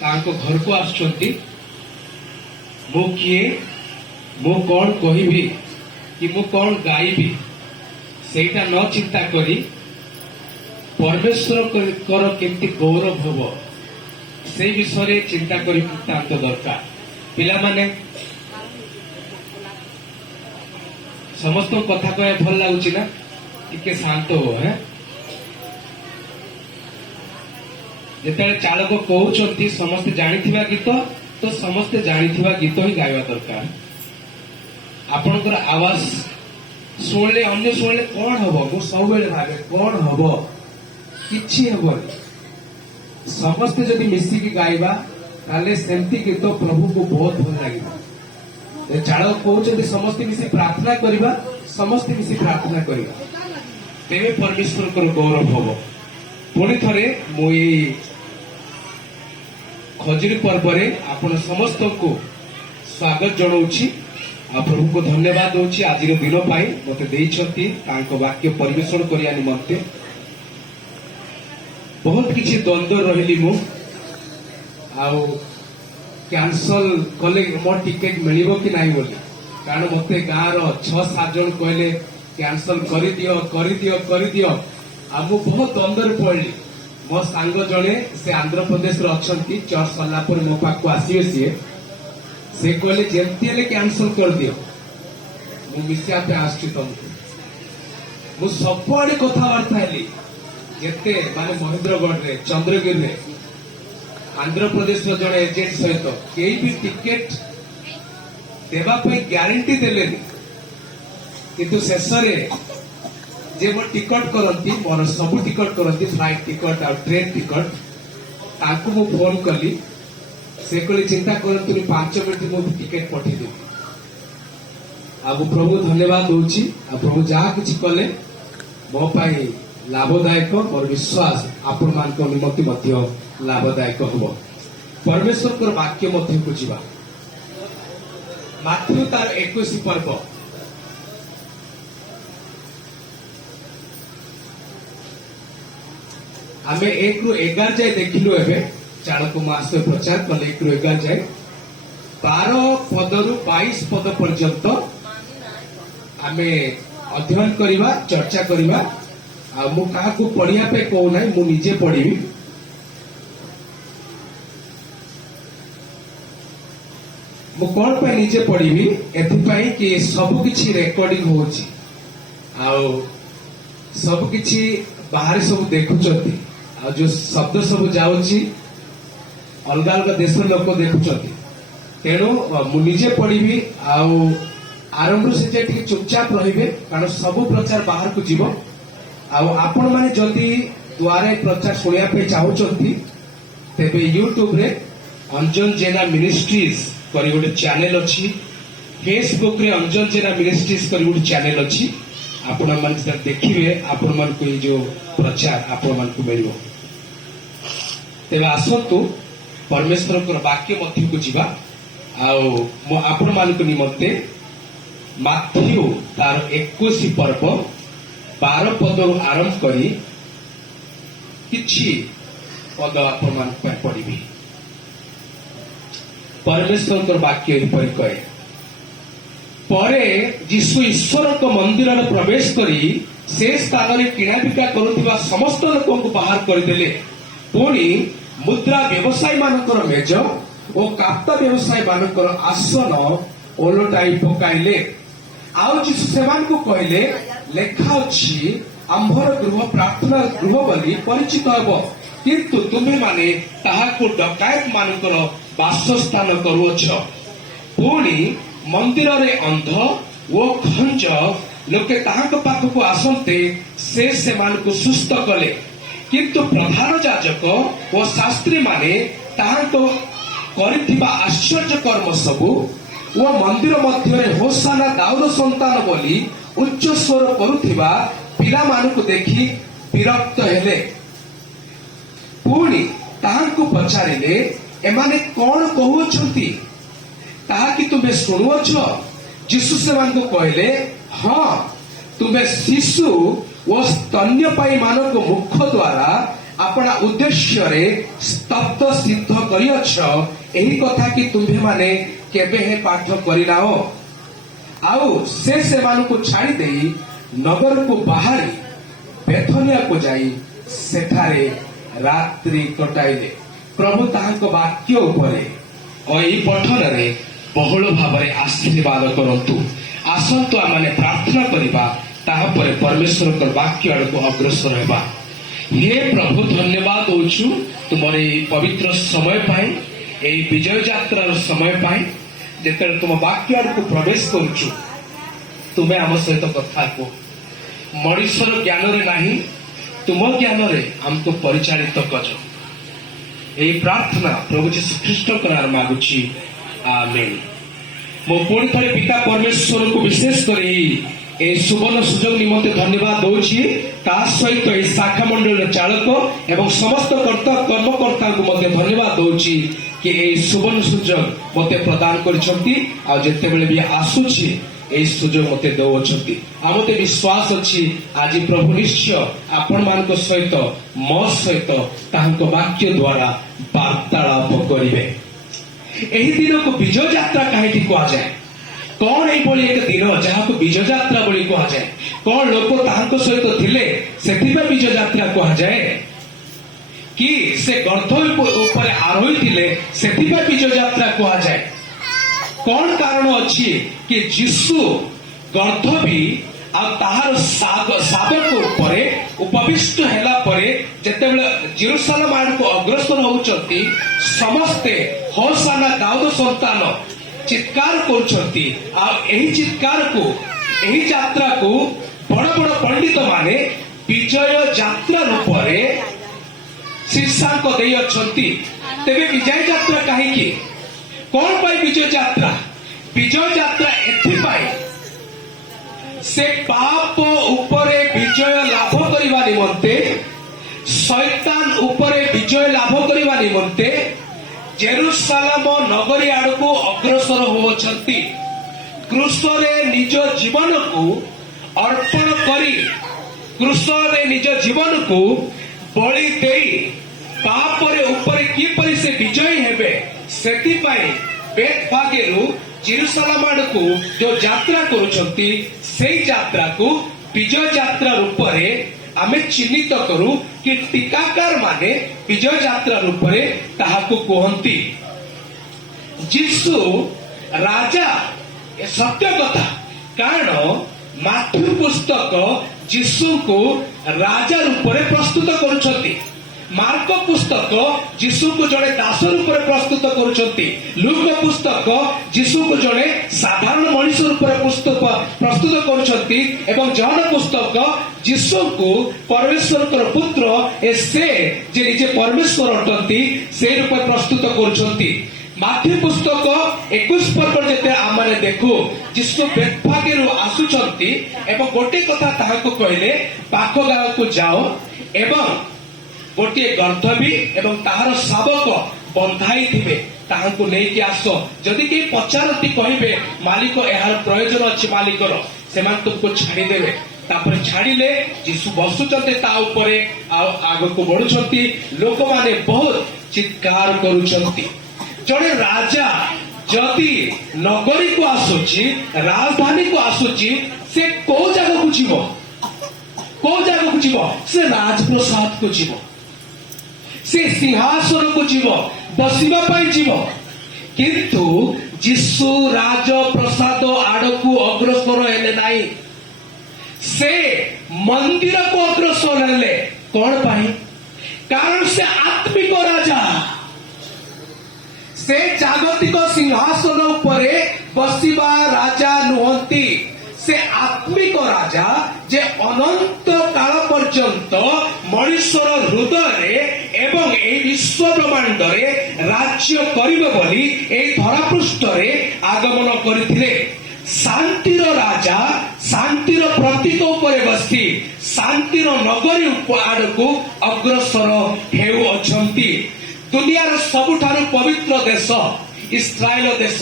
तांको घर को आसुचंती मु किए मु कौन कहिबी कि मु कौन गाइबी सेटा न चिंता करी परमेश्वर कर केमती गौरव हब से विषय चिंता करी दरकार पिला माने समस्त कथा कह भल लगुच ना टिके शांत हो है जिते चालक कहते समस्त जानी गीत तो समस्त जानी गीत ही गाइबा दरकार आपणकर आवाज शुणिले अन्य शुणिले कौन हम मु सब भावे कौन हम कि हेबनी समस्ते जदि मिसिकी गाइबा ताले सेमती गीत प्रभु को बहुत भल लगे चालक कहते समस्ते मिसी प्रार्थना करवा समस्ते मिसी प्रार्थना करवा तेरे परमेश्वर को गौरव हम पुणी थे मुई खजुरी पर्व आपण समस्त को स्वागत जनाऊँगी प्रभु को धन्यवाद दूची आज दिन मत वाक्य परिवेशन करने निमंते बहुत किसी द्वंद्व रही मु कैंसल कले मोर टिकेट मिल कि नहीं बोली कारण मत गाँव र 6-7 जन कहले कैंसल कर दियो कर दियो कर दियो आ मु बहुत द्वंद्व पड़ी मो सांग जड़े से आंध्र प्रदेश अच्छा चर्च सरला मो पाक आसवे सी कहले जमती कैंसल कर दियो मिसिया आसुची तुमको मु सबुआड़े कथबार्ता हेली जिते माने महेंद्रगढ़ रे चंद्रगिरी रे आंध्र प्रदेश जड़े एजेंट सहित कई भी टिकेट देवाई ग्यारंटी देले किंतु शेष जे मोर टिकट करती मोर सब टिकट करती फ्लाइट टिकट आ ट्रेन टिकट ताकू मु फोन कली से कहली चिंता करतु 5 मिनट मु टिकेट पठेदेवी आ प्रभु धन्यवाद दूची प्रभु जहाँ किसी कले मो पाई लाभदायक मोर विश्वास आपण मान निमंते लाभदायक हम परमेश्वर को वाक्य मध्य को जीवा माथ्यू तार 21 पर्व आमे 1 ରୁ 11 जाए देखिलु एबे चालक मास प्रचार कले 1 ରୁ 11 जाए 12 पद रु 22 पद पर्यंत आमे अध्ययन करिवा चर्चा करिवा आ मु काहा को पढ़िया पे को नै मु निजे पढ़िबी मु कोन पे निजे पढ़िबी एथि पई कि सब किछि रेकॉर्डिंग होछि आ सब किछि बाहर सब देखुचंती आ जो शब्द सब जाउची अलग अलग देश लोक देखुचंती तेणु मु निजे पढ़िबी आ आरंभ से चुपचाप रहिबे कारण सब प्रचार बाहर को जीव आपण माने जदि द्वारे प्रचार सुनिया पे चाहउचंती तेबे यूट्यूब रे अंजन जेना मिनिस्ट्रीज करी गोटे चैनल अछि फेसबुक रे अंजन जेना मिनिस्ट्रीज करी गोटे चैनल अछि आपण मन से देखिबे आपण मन को जो प्रचार आपण मन को मिलिबो तेबे आसंतु परमेश्वर को वाक्य मध्य को जीवा आपण मान को निमंते माथ्यू तार 21 पर्व 12 पद आरंभ करी किछि पद आपण मान पढ़ी परमेश्वर को वाक्य पर कहे परे यीशु ईश्वर को मंदिर में प्रवेश करी से स्थान में किणा बिका करुवा समस्त लोक को बाहर करदेले पुणी मुद्रा व्यवसायी मानकर मेज और काप्ता व्यवसायी मानकर आसन ओलटाई पकाइले आउ यीशु सेमान को कहले लेखा अछि आंभर गृह प्रार्थना गृह बोली परिचित हेबो किंतु तुम्हें माने ताहाको डकायत मानकर बासस्थान करुअछ पुणी मंदिर रे अंध वो खंज लोके ताहाको पाखको आसंते से मान को सुस्थ कले किंतु प्रधान याजक और शास्त्री माने ताहाको करिथिबा आश्चर्य कर्म सबु वो मंदिर मध्य होसाना दाऊद संतान बोली उच्च स्वर करुथिबा पिला मानकु देखि विरक्त हेले पुणी ताहाको पचारिले एमाने कोन कहउछंती ताहा कि तुमे सुनुअछ यीशु सेमान को कहले हाँ तुमे शिशु व स्तन्यपायी मानक मुख द्वारा अपना उद्देश्य रे तत्व सिद्ध करियछ एही कथा कि तुम्हे माने केबे हे पाठ करिनाओ आउ से मानकु छाड़ी देई नगर को बाहरी बेथनिया को जाई सेठारे रात्रि कटाइले प्रभु ताहांको वाक्य उपरे एही पठन रे बहुल भावरे आशीर्वाद करंतु आसंतु आमने प्रार्थना करिबा ताहा परे परमेश्वर को वाक्य आड़को अग्रसर हेबा। हे प्रभु धन्यवाद होछु तुमरे पवित्र समय पाई एही विजय यात्रार समय पाई जेतेले तुम वाक्य आड़को प्रवेश करूछु तुम्हें आम सहित कथा को मनुष्यर ज्ञान रे नाही तुम ज्ञान रे हमको परिचालित कर यही प्रार्थना प्रभु जीशु ख्रीष्ट नाम मागुची आमेन। मो पुणी थे पिता परमेश्वर को विशेष कर सुवर्ण सुजोग निमंते धन्यवाद दूची ता सहित ए शाखा मंडल चालक एवं समस्त कर्मकर्ता को धन्यवाद दूची कि ए सुवर्ण सुजोग मते प्रदान करछंती आ जेतेबेले भी आसुची ए सुजोग मते दउछंती आ मते विश्वास अछि आज प्रभु निश्चय आपण मानक सहित मो सहित ताहांको वाक्य द्वारा वार्तालाप करिवे। एही दिन को विजय यात्रा काहेकि कहा जाए कौन एही बोली एक दिन जहाँ को विजय यात्रा बोली कहा जाए कौन लोक ताहांको सहित थिले सेथिबे विजय यात्रा कहा जाए कि से गर्भ ऊपर आरोही थिले सेथिबे विजय यात्रा कहा जाए कौन कारण अच्छी कि जीशु गर्भ भी आ ताहार साबक उपरे उपविष्ट हेला परे जेतेबेले जेरूसालेम आड़ को अग्रसर होउचंती समस्ते होसाना दाऊद संतान चित्कार करुचंती आ एही चित्कार को एही यात्रा को बड़ बड़ पंडित माने विजय यात्रा रूपरे शीर्षांक देई अछंती। तेबे विजय यात्रा काहेकि कौन पाई विजय यात्रा एथिपाई से पाप उपरे विजय लाभ करिवा निमंते शैतान उपरे विजय लाभ करिवा निमंते जेरूसालेम नगरी आड़को अग्रसर होवछंती क्रूसरे निज जीवन को अर्पण करी क्रूसरे निज जीवन को बलि देई पापरे उपरे किपरि से विजयी हेबे सेतिपाई बेतफागेरु जेरूसालेम आड़को जो यात्रा करुछंती सेई यात्रा को विजय यात्रा रूपरे आमे चिन्हित करू कि टीकाकार माने विजय यात्रा रूपरे ताहाको कहंती। जीशु राजा ए सत्य कथा कारण माथ्यू पुस्तक जीशु को राजा रूपरे प्रस्तुत करुछंती मार्क पुस्तक जीशु को जड़े दास रूपरे प्रस्तुत करुछंती लूक पुस्तक जीशु को जड़े साधारण मनुष्य रूपरे प्रस्तुत करुछंती एवं जॉन पुस्तक जीशु को परमेश्वर पुत्र ए से जे निजे परमेश्वर अटंती से रूपे प्रस्तुत करुछंती। माथ्यू पुस्तक 21 पर्व जेते आमाने देखु जीशु बेतफागेरु आसुचंती एवं गोटे कथा ताहाको कहले पाख गाँव को जाओ एवं गोटे गर्धवी एवं ताहार शावक बंधाई थिबे ताहाको नेकी आस जदि के पचारती कहिबे मालिक एहार प्रयोजन अछि मालिकर सेमान तुमको छाड़ी देबे तापर छाड़िले जीशु बसुचंते ता उपरे आगो को बढ़ुचंती लोक माने बहुत चित्कार करूचंती। जड़े राजा जदि नगरी को आसुची राजधानी को आसुची से को जगह को जीव से राजप्रसाद को जीव से सिंहासन को जीव बसिबा पाई जीव किंतु जीशु राज प्रसाद आड़कू अग्रसर हेले नाही से मंदिर को अग्रसर हेले कौन पाई कारण से आत्मिक राजा से जागतिक सिंहासन उपरे बसिबा राजा नुहंती से आत्मिक राजा जे अनंत काल पर्यंत मनुष्यर हृदय एवं ए विश्व ब्रह्मांड रे राज्य करिवे बोली ए धरापृष्ठ रे आगमन करथिले। शांतिर राजा शांतिर प्रतीक उपरे बसी शांतिर नगरी आड़कू अग्रसर हेउ अछंती। दुनियार सबुठारु पवित्र देश इस्राएल देश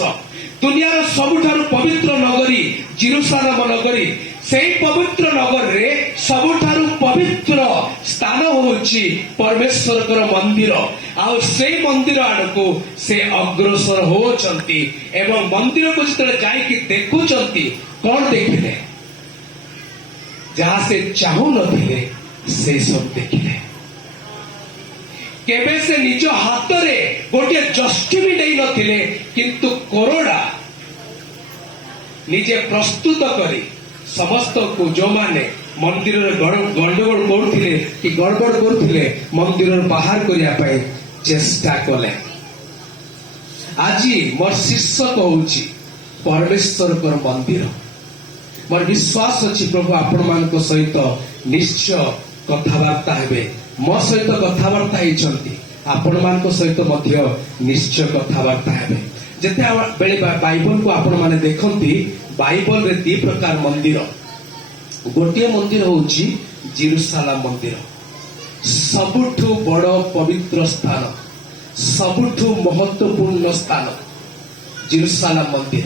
दुनियार सबुठारु पवित्र नगरी जेरूसालेम नगरी सेई पवित्र नगर रे सबुठारु पवित्र स्थान होउची परमेश्वर मंदिर आउ से मंदिर आड़को से अग्रसर होचंती एवं मंदिर को जितने जाइकी देखुचंती कौन देखिले जहाँ से चाहू नथिले से सब देखिले केबे से निज हाथ रे गोटे जष्टि भी नहीं नथिले किंतु कोरोड़ा निजे प्रस्तुत करी समस्त को जो माने मंदिर गंडगोल करुथिले कि गड़बड़ करुथिले मंदिर बाहर करिया पाए चेष्टा कले आज मोर शीर्षक होउची परमेश्वर कर मंदिर मोर विश्वास अछि प्रभु आपण मानक सहित निश्चय कथावार्ता हेबे मो सहित कथावार्ता हेचंती आपण मानक सहित मध्य निश्चय कथावार्ता हेबे जेते बेले बाइबल को आपण माने देखंती बाइबल रे दी प्रकार मंदिर गोटे मंदिर होउची जेरूशलेम मंदिर सबुठु बड़ पवित्र स्थान सबुठु महत्वपूर्ण स्थान जेरूशलेम मंदिर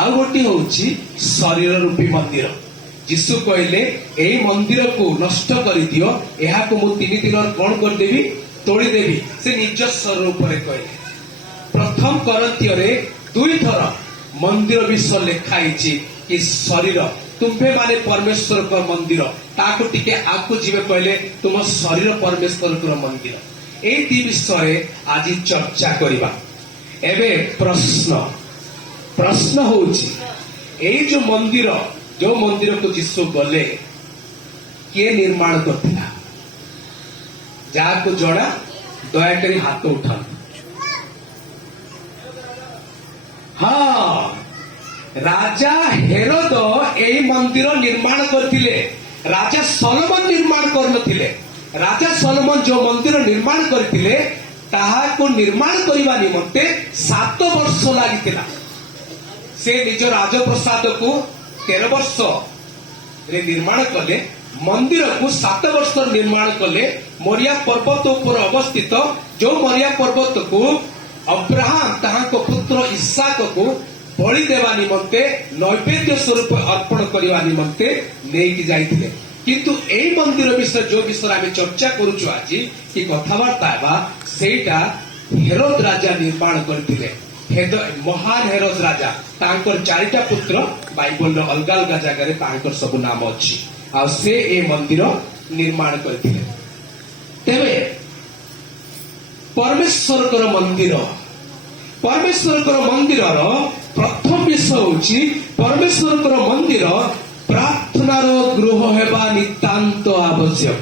आउ गोटे होउची शरीर रूपी मंदिर यीशु कहले एई मंदिर को नष्ट करि दियो एहा को मु 3 दिन कोन कर देबी तोड़ी देबी से निज स्वर ऊपर कहले प्रथम करंथियो रे 2 थर मंदिर विषय लिखाई कि शरीर तुम्भे माने परमेश्वर का मंदिर ताको टिके आको जीवे कहले तुम शरीर परमेश्वर का मंदिर ए दी विषय आज चर्चा करिबा एबे प्रश्न होउची ए जो मंदिर को यीशु गले किए निर्माण करथिला जाको जड़ा दया करी हाथ उठा हाँ राजा हेरोद एई मंदिर निर्माण करथिले राजा सोलोमन निर्माण करनथिले राजा सोलोमन जो मंदिर निर्माण करथिले ताहा को निर्माण करिबा निमंते 7 वर्ष लागितिला से निज राजप्रसाद को 13 वर्ष रे निर्माण कले मंदिर को 7 वर्ष निर्माण कले मोरिया पर्वत ऊपर अवस्थित जो मोरिया पर्वत को अब्राहम ताहा को पुत्र इसहाक को बलि देवा निमंते नैवेद्य स्वरूप अर्पण करने निमंते लेकी जाइथिले किंतु एई मंदिर विषय जो विषय आम चर्चा करूछु आज कि कथावार्ता हेबा सेटा हेरोद राजा निर्माण करथिले महान हेरोद राजा तांकर 4टा पुत्र बाइबल रो अलग अलग जगह रे तांकर सब नाम अछि आ से ए मंदिर निर्माण करथिले तेबे परमेश्वर मंदिर प्रथम विषय होची परमेश्वर मंदिर प्रार्थनार गृह हेबा नितांत आवश्यक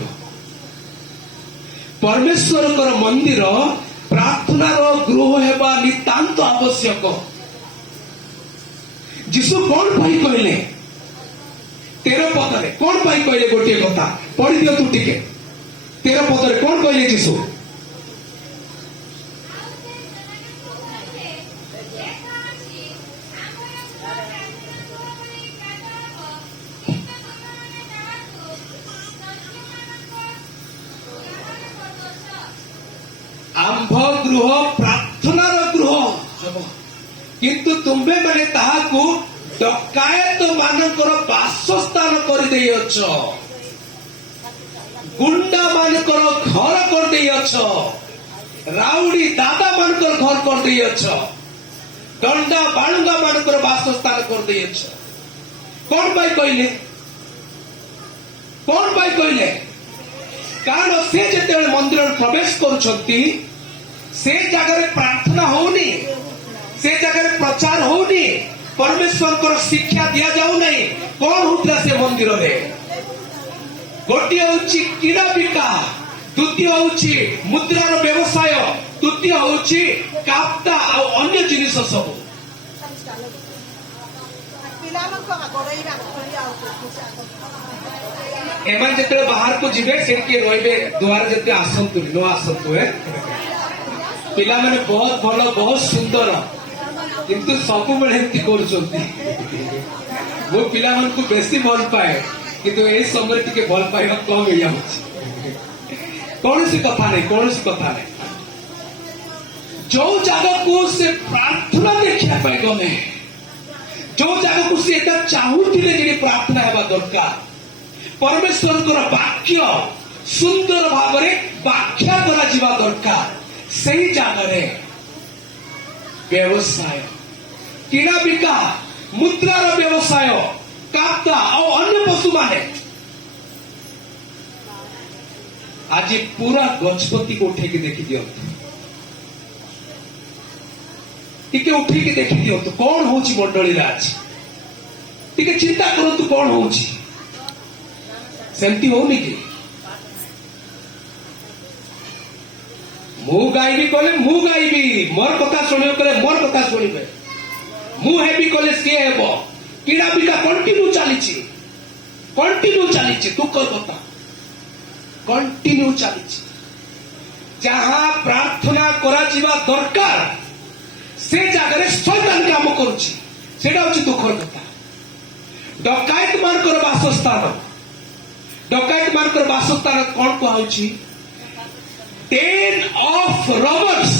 परमेश्वर मंदिर प्रार्थनार गृह हेबा नितांत आवश्यक यीशु कौन भाई कहले 13 पदरे कौन भाई कहले गोटे कथा पढ़ी दियो तू टिके 13 पदरे कौन कहले यीशु आंभ गृह प्रार्थनार गृह किंतु तुम्भे माने ताहाकू डकायत मानकर बासस्थान कर देई अछ गुंडा मानकर घर कर देई अछ राउडी दादा मानकर घर कर देई अछ दंडा बाणुगा मानकर बासस्थान कर देई अछ कौन भाई कहले कारण से जेते मंदिर प्रवेश करूछंती से जगह प्रार्थना होनी से जगह प्रचार होनी परमेश्वर को शिक्षा दिया जाऊ नहीं कौन होता से मंदिर में गोटे होची किना बिका द्वितीय होची मुद्रार व्यवसाय तृतीय होची काप्ता आ अन्य जिनिस सब एमान जेते बाहर को जिबे सेके रोइबे द्वार जेते आसंतु नो आसंतु है पिला माने बहुत भलो बहुत सुंदर किंतु सब बेले एंती करछंती वो पिला मन को बेसी भल पाए किंतु ए समय टिके भल पाइबा कम हो जाउछि कौन सी कथा नहीं जो जगह को से प्रार्थना देखिया पाए गने जो जगह को सी एटा चाहूतिले जे प्रार्थना हेबा दरकार परमेश्वर को वाक्य सुंदर भावरे व्याख्या करा जीवा दरकार सही जगह रे व्यवसाय किना बिका मुद्रार व्यवसाय काप्ता और अन्य पशु माने आज पूरा गजपति को उठे के देखी दियंतु टिके उठे के देखी दियंतु कौन होची मंडली राज टिके चिंता करंतु कौन होची सेमती होनी कि मु गाइबी कले मु गाइबी मोर कथा सुनियो कले मोर कथा सुनिबे मु हेबी कले से हेबो किना बिका कंटिन्यू चलीची दुख कथा कंटिन्यू चलीची जहां प्रार्थना करा जीवा दरकार से जगह शैतान काम करुची सेटा होची दुखर कथा डकायत मानकर वासस्थान कौन कहुची 10 ऑफ रॉबर्स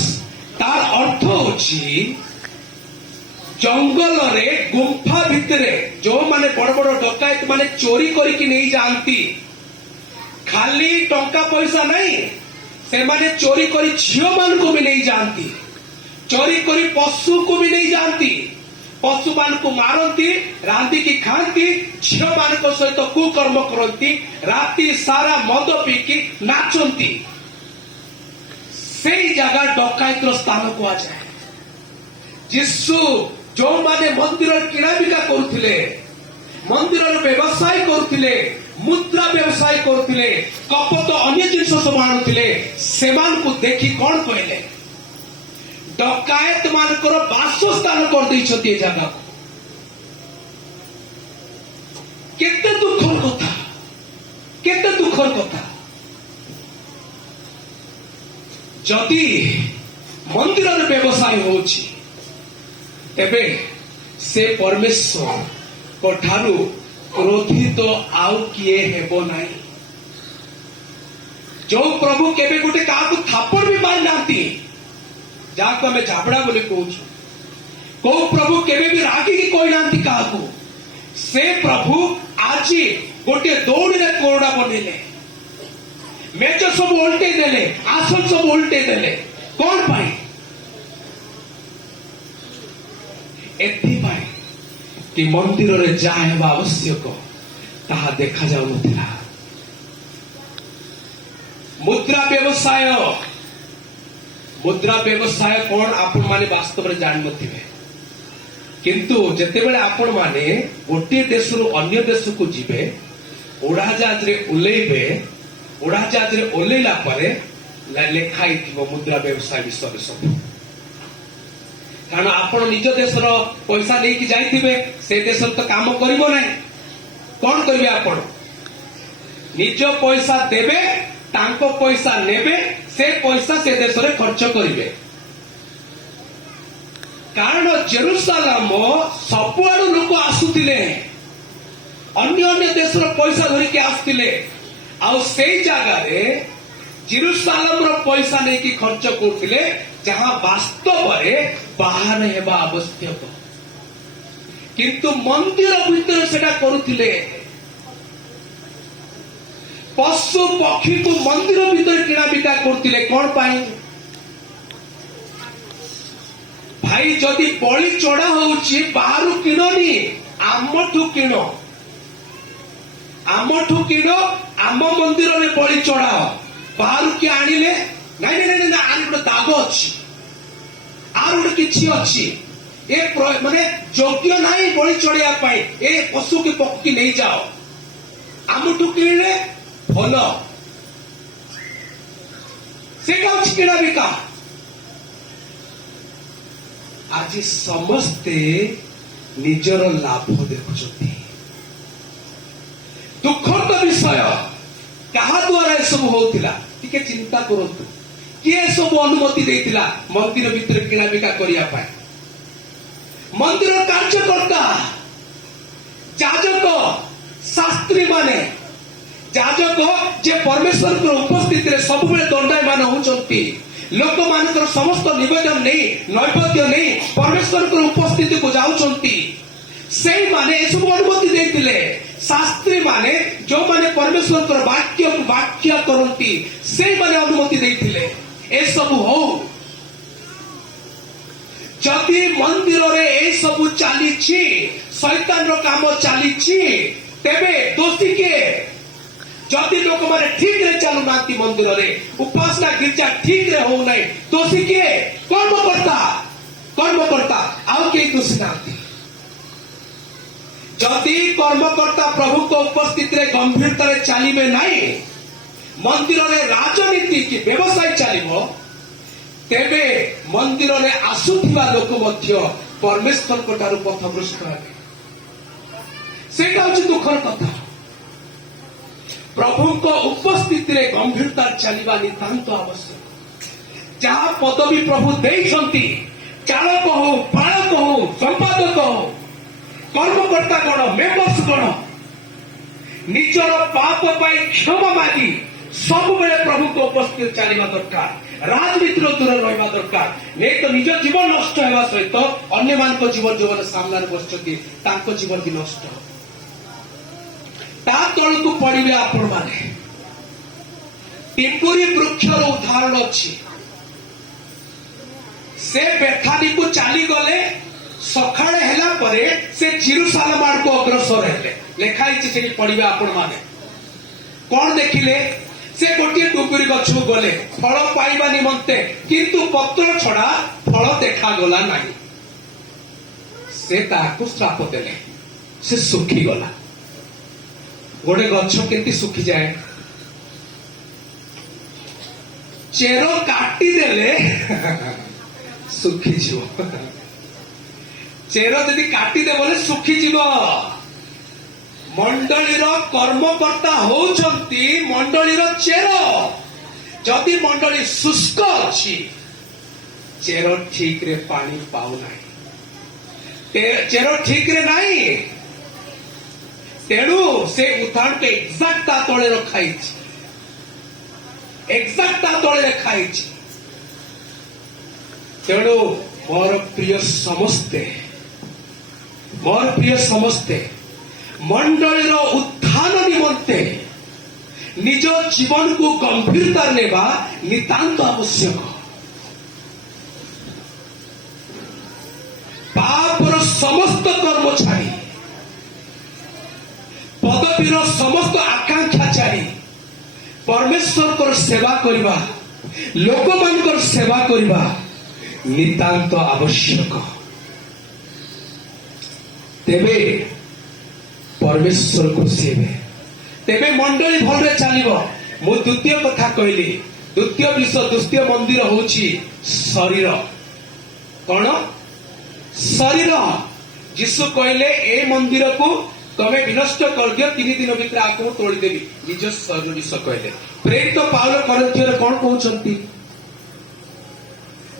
तार अर्थ होची जंगल रे गुंफा भितरे जो माने बड़ बड़ डकायत माने चोरी करके नहीं जानती खाली टंका पैसा नहीं से माने चोरी करी झियो मान को भी नहीं जानती चोरी करी पशु को भी नहीं जानती पशु मान को मारती रांधी की खाती झियो मान को सहित कुकर्म करती राति सारा मद पीकी नाचती से जगह डकायत स्थान को आ जाए जिसु जो माने मंदिर किना बिका करुथिले मंदिर व्यवसाय करुथिले मुद्रा व्यवसाय करुथिले कपट अन्य जिनिस सब आणुथिले सेमान को देखी कौन कहले डकायत मानकर वासस्थान कर दैछथि ए जगह को केते दुखर कथा जदि मंदिर व्यवसाय होछि तेबे से परमेश्वर को ठारू क्रोधित आउ किए हेबो नाही जो प्रभु केबे गुटे काकु थापड़ भी मार नांती जाको हमें झापड़ा बोले कहूछु को प्रभु केबे भी रागी की कोई नांती काकु से प्रभु आज गोटे दौड़ रे कोरडा बनेले मेज सब उल्टे देले आसन सब उल्टे देले कौन पाई एथि पाई कि मंदिर रे जाए आवश्यक ताहा देखा जाऊ नथिला मुद्रा व्यवसाय कौन आपण माने वास्तव में जान नथिबे किंतु जते बेले आपण माने गोटे देश रु अन्य देश को जिबे उड़ाजाज रे ओलेला परे लेखाई थिबो मुद्रा व्यवसाय विषय सब कारण आपण निज देशर पैसा लेके जाइथिबे से देश तो काम करिवो नाही कौन करिवे आपण निज पैसा देबे तांको पैसा नेबे से पैसा से देश रे खर्च करिवे कारण जेरूसालेम सबआडू लोक आसुतिले अन्य देशर पैसा धरिके आसुतिले आउ से जगह रे जेरूसालेम रो पैसा नहीं कि खर्च करथिले जहां वास्तव में बाहर हेबा आवश्यक किंतु मंदिर भीतर सेटा करुथिले पशु पक्षी को मंदिर भीतर किना बिका करथिले कौन पाई भाई जदि बलि चढ़ा होउची बाहरु किनोनी आमठू किनो आम मंदिर रे बलि चढ़ाओ बाहरु कि आनिले नहीं नहीं नहीं आनी गोटे दाग अच्छी आर गोटे किछि अच्छी ए माने योग्य नहीं बलि चढ़िया पाई ए पशु की पक्षी नहीं जाओ आमठू किणले भल सेटा हूँ किणा बिका आज समस्ते निजर लाभ देखुଛନ୍ତି दुखद विषय कहा द्वारा सब होतिला टिके चिंता करंतु किए सब अनुमति देतिला मंदिर भीतर किणा बिका करिया पाए मंदिर कार्यकर्ता जाजक शास्त्री माने जाजक जे परमेश्वर को उपस्थिति रे सब बेले दंडायमान होचंती लोक मानकर समस्त निवेदन नहीं नैवेद्य नहीं परमेश्वर को उपस्थिति को जाउचंती से माने सब अनुमति देते शास्त्री माने जो माने परमेश्वर वाक्य को व्याख्या करती से माने अनुमति देते ए सब हो जदि मंदिर रे ए सब चली शैतान रो काम चली तेबे दोषी के जदि लोक माने ठीक रे चलु नांती मंदिर रे उपासना गिरजा ठीक रे हो नहीं दोषी के कर्मकर्ता आउ के दोषी नांती जदि कर्मकर्ता प्रभु को उपस्थित रे गंभीरता रे चलिबे नहीं मंदिर रे राजनीति की व्यवसाय चलिबो तेबे मंदिर रे आसुथिबा लोक मध्य परमेश्वर को ठारू पथभ्रष्ट हेबे सेटा होची दुखर कथा प्रभु को उपस्थित रे गंभीरता चलिबा नितांत आवश्यक जहाँ पदवी प्रभु देइछंती चालक हो पालक हो संपादक हो कर्मकर्ता गण मेंबर्स गण निजर पाप पाई क्षमा मागी सब बेले प्रभु को उपस्थित चलिबा दरकार राजनीति दूर रहा दरकार नहीं तो निज जीवन नष्ट होगा सहित अन्य मान जीवन जो सामने बसते जीवन भी नष्ट तल को पड़े आपण मैंने टिपुरी वृक्षर उदाहरण अच्छी से बेथानी को चली गले सकाळे हेला परे से जेरूसालेम आड़ को अग्रसर हेले लेखाई से पढ़िबे आपण माने कौन देखिले से गोटे डुबुरी गछ गले फल पाइबा निमंते किंतु पत्र छड़ा फल देखा गला नहीं से ताकू श्राप देले से सुखी गला गोटे गछ केंती सुखी जाए चेर काटी देले सुखी जीव चेर यदि काटी दे बोले सुखी जीव मंडलीर कर्मकर्ता होउछंती मंडलीर चेर जदि मंडली शुष्क अच्छी चेर ठीक रे पानी पाऊ नहीं चेर ठीक रे नहीं तेणु से उदाहरण के एक्जाक्ट ता तले रखाई एक्जाक्ट ता तले रखाई तेणु मोर प्रिय समस्ते मंडलीर उत्थान निमंते निज जीवन को गंभीरता नेबा नितांत आवश्यक पापर समस्त कर्म छाड़ी पदवीर समस्त आकांक्षा छाड़ी परमेश्वर को सेवा करवा लोक मान सेवा करवा नितांत आवश्यक तेबे परमेश्वर खुशी हे तेबे मंडली भलरे चलिबो मु द्वितीय कथा कहली द्वितीय विश्व द्वितीय मंदिर होची शरीर कौन शरीर यीशु कहले ए मंदिर को तमे विनष्ट कर दियो 3 दिन भीतर आको तोड़ी देबी निज शरीर विषय कहले प्रेरित पाउल कोरिन्थियर कौन कहउछंती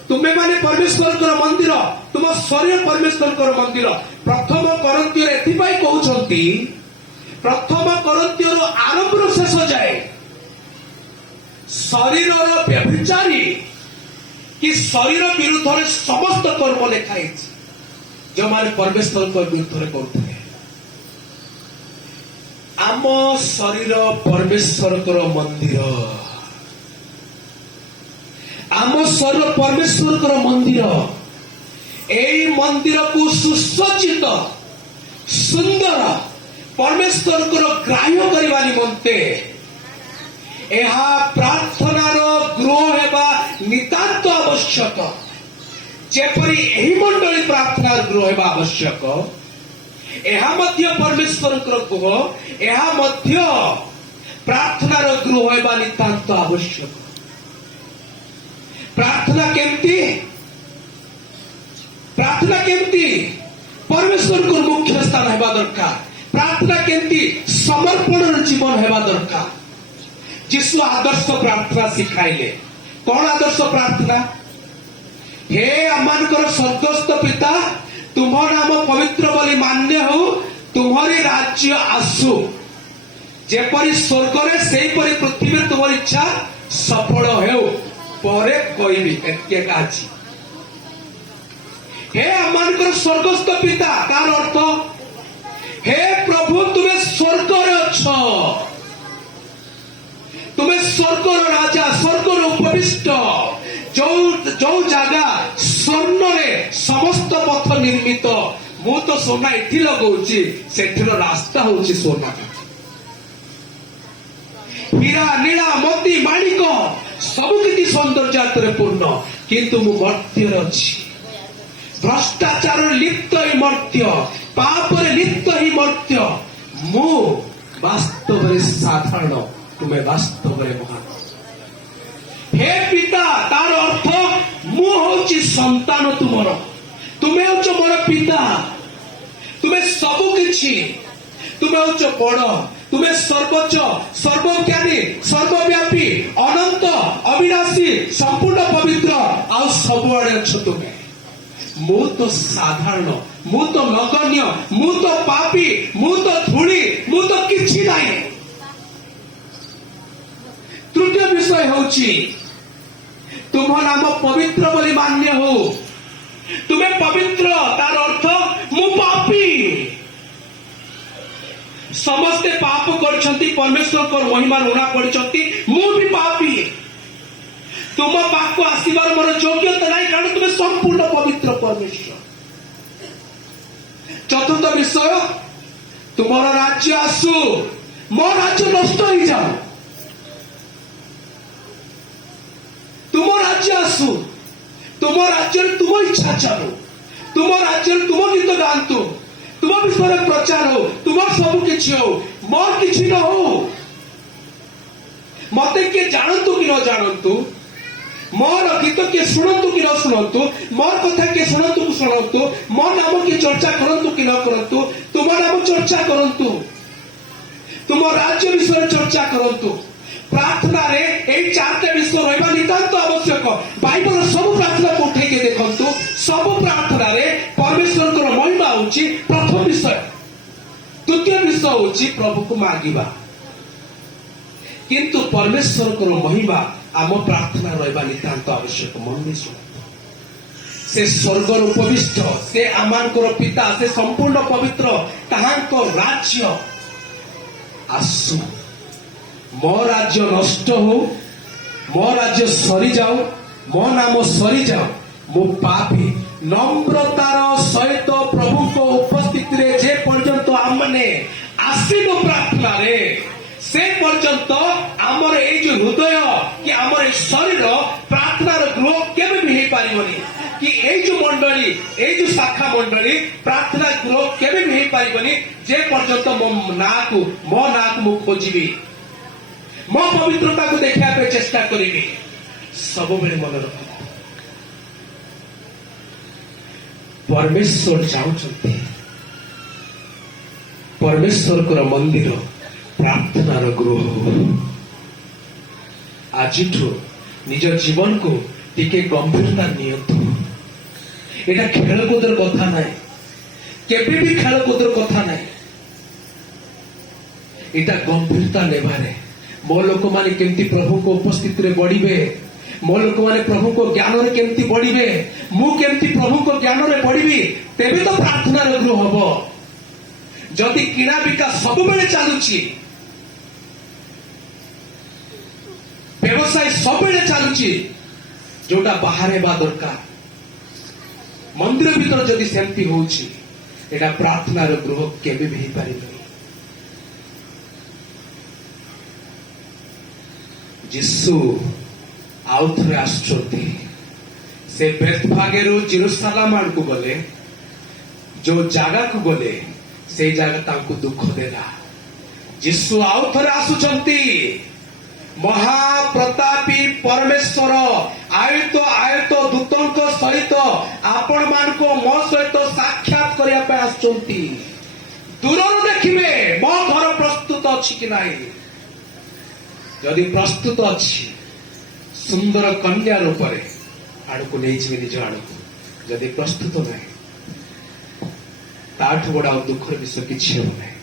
तुम्हें माने परमेश्वर कर मंदिर तुम शरीर परमेश्वर कर मंदिर प्रथम कोरिन्थियर एथिपाई कहउछंती प्रथम कोरिन्थियर आरंभ शेष जाए शरीर व्यभिचारी कि शरीर विरुद्ध में समस्त कर्म लिखाई जो माने परमेश्वर को विरुद्ध करते आम शरीर परमेश्वर कर मंदिर आम शरीर परमेश्वर कर मंदिर एई मंदिर को सुसज्जित सुंदर परमेश्वर को ग्राह्य करने निमंते प्रार्थनार गृह हेबा नितांत आवश्यक जेपरी एही मंडली प्रार्थनार गृह हेबा आवश्यक एहा मध्य परमेश्वर गृह एहा मध्य प्रार्थनार गृह हेबा नितांत आवश्यक प्रार्थना केमती परमेश्वर को मुख्य स्थान हेबा दरकार प्रार्थना केमती समर्पण जीवन हेबा दरकार जिसु आदर्श प्रार्थना सिखाइले कौन आदर्श प्रार्थना हे आमानकर स्वर्गस्थ पिता तुम नाम पवित्र बोली मान्य हो तुम्हारी राज्य आसु जेपरी स्वर्ग रे सेपरी पृथ्वी तुम्हारी इच्छा सफल हो परे कहबी एतिके काची हे आमानकर स्वर्गस्थ पिता तार अर्थ हे प्रभु तुम्हें स्वर्ग अछ, तुम्हें स्वर्गर राजा, स्वर्गर उपविष्ट, जो जगह स्वर्ण रे समस्त पथ निर्मित। मु तो सोना एठी लगौची, सेठर रास्ता होची सोना। हीरा नीला मोती माणिक सब किछि सौंदर्य पूर्ण, किंतु मु मर्त्य अछि। भ्रष्टाचार लिप्त ही मर्त्य, पाप रे लिप्त ही मर्त्य। मु वास्तव रे साधारण, तुम्हें वास्तव रे महान। हे पिता, तार अर्थ मु होची संतान तुमर, तुम्हें होच मोर पिता, तुम्हें सबु किछि, तुम्हें होच बड़, तुम्हें सर्वोच्च, सर्वज्ञानी, सर्वव्यापी, अनंत, अविनाशी, संपूर्ण पवित्र, आउ सबुआड़े अछ तुम्हें। मु तो साधारण, मु तो नगण्य, मु तो पापी, मु तो धूली, मु तो किछि नाही। तृतीय विषय होची तुम नाम पवित्र बोली मान्य हो। तुम्हें पवित्र, तार अर्थ मु पापी। समस्ते पाप करछंती, परमेश्वर को महिमा ऋणा पड़छंती, मु भी पापी। तुम पाप आसबार मोर योग्यता नहीं, कारण तुम्हें संपूर्ण पवित्र परमेश्वर। चतुर्थ विषय, तुम्हारा राज्य आसु, मो राज्य नष्ट हो जाओ। तुम राज्य आसु, तुम राज्य तुम इच्छा चलो, तुम राज्य तुम गीत गातु, तुम विषय प्रचार हो, तुम सब किछि हो, मोर किछि न हो। मते किए जानतु कि न जानतु, मोर गीत किए शुणु कि न शुणु, मोर कथा किए शुणु कि शुणु, मोर नाम किए चर्चा करंतु कि न करंतु, तुम नाम चर्चा करंतु, तुम राज्य विषय चर्चा करंतु। प्रार्थना रे एई चारटे विषय रहबा नितांत आवश्यक। बाइबल सब प्रार्थना को उठे के देखंतु, सब प्रार्थना रे परमेश्वर को महिमा होची प्रथम विषय। द्वितीय विषय होची प्रभु को मागिबा, किंतु परमेश्वर को महिमा आम प्रार्थना रहबा नितांत आवश्यक। मन सुन, से स्वर्गर उपविष्ट, से आमानकर पिता, से संपूर्ण पवित्र, ताहांको राज्य आसु। मो राज्य नष्ट हो, मो राज्य सरी जाओ, मो नाम सरी जाओ। मु पापी नम्रतार सहित प्रभु को उपस्थिति रे जे पर्यंत आमने आसीनु प्रार्थना रे, से पर्यंत आमर ए जो हृदय कि आमर ए शरीर प्रार्थनार गृह केबे भी हेई पारिबनी, कि ए जो मंडली, ए जो शाखा मंडली प्रार्थना गृह केबे भी हेई पारिबनी जे पर्यंत मो नाक मु खोजिबी, मो पवित्रता को देखा पे चेष्टा करी। सब बेले मन रख, परमेश्वर चाहते परमेश्वर को मंदिर प्रार्थनार गृह। आज निज जीवन को टिके गंभीरता नियंतु। एटा खेलकूदर कथा ना, केबे भी खेलकूदर कथा ना, एटा गंभीरता नेबारे। मो लोक माने केमती प्रभु को उपस्थिति रे बढ़िबे, मो लोक माने प्रभु को ज्ञान रे केमती बढ़िबे, मु केमती प्रभु को ज्ञान रे बढ़िबी, तेबे तो प्रार्थना रे गृह हबो। जदि किणा बिका सब बेले चालुची, व्यवसाय सब बेले चालुची, जोटा बाहर बा दरकार, मंदिर भीतर जदि सेमती होउची, एटा प्रार्थना रे गृह केबे भी हेई पारिबे। जिसु आउ थे आसुचंती, से बेतफागे रु जेरूसालेम आड़कू गले, जो जगह को गले से जगह तांको दुख देला। जिसु आउ थे आसुचंती, महाप्रतापी परमेश्वर आयुत दूतों सहित आपण मान को मो सहित साक्षात करने पे आसुचंती। दूर देखिए मो घर प्रस्तुत अच्छी कि नहीं, जदि प्रस्तुत अच्छी सुंदर कन्या रूप आड़क नहीं निज आड़क, जदि प्रस्तुत ना ताठू बड़ा दुखर विषय किसी हो ना।